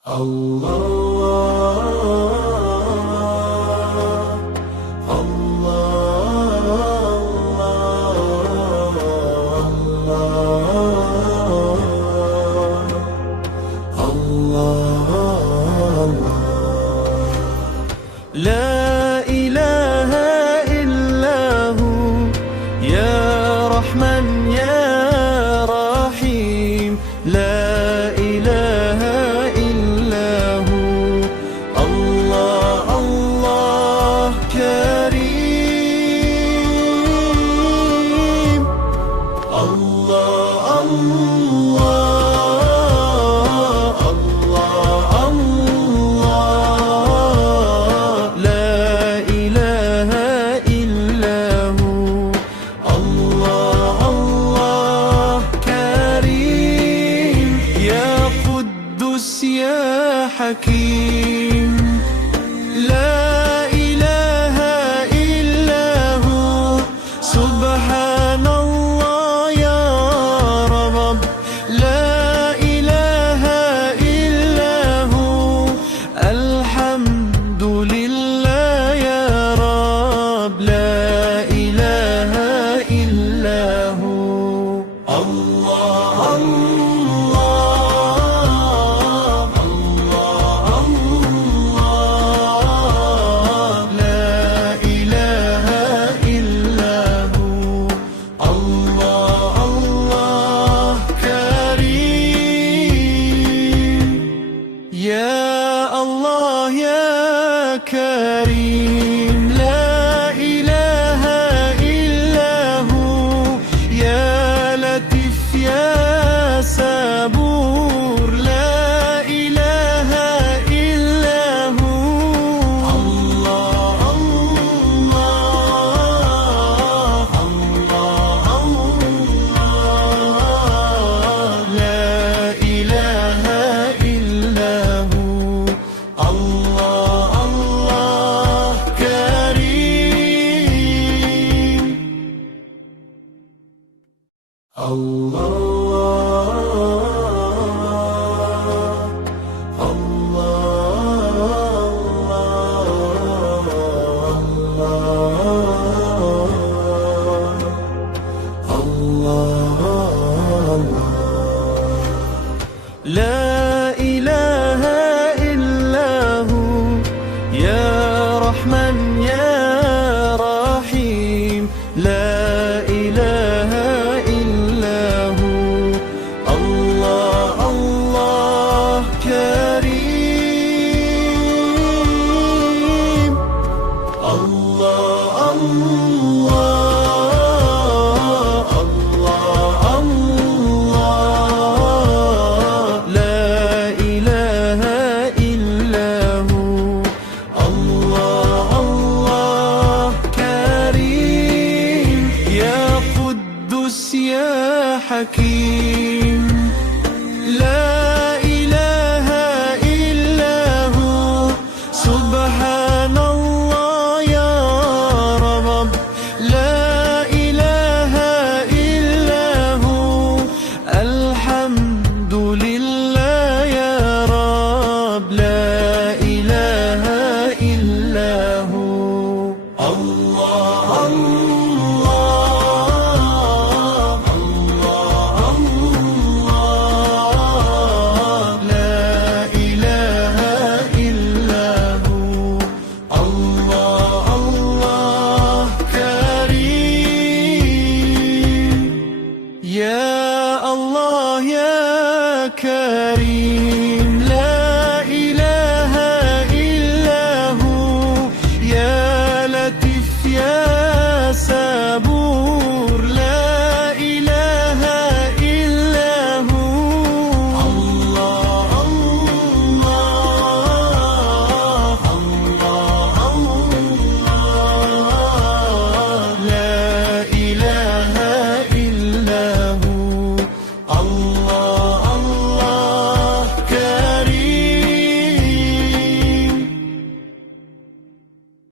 لا إله إلا هو يا رحمن يا رحيم. لا إله إلا هو الله الله كريم. الله الله الله الله لا إله إلا هو الله الله كريم. يا قدوس يا حكيم. لا إله إلا هو سبحان الله يا رب. لا إله إلا هو الحمد لله يا رب. لا إله إلا هو الله الله الله الله لا إله إلا هو الله الله كريم. يا الله يا كريم. لا إله إلا هو يا لطيف يا صبور. لا إله إلا هو الله الله الله الله لا إله إلا هو الله الله كريم. لا إله إلا هو يا رحمن يا رحيم. لا إله إلا هو الله الله كريم. الله الله الله الله لا إله إلا هو الله الله كريم. يا قدوس يا حكيم.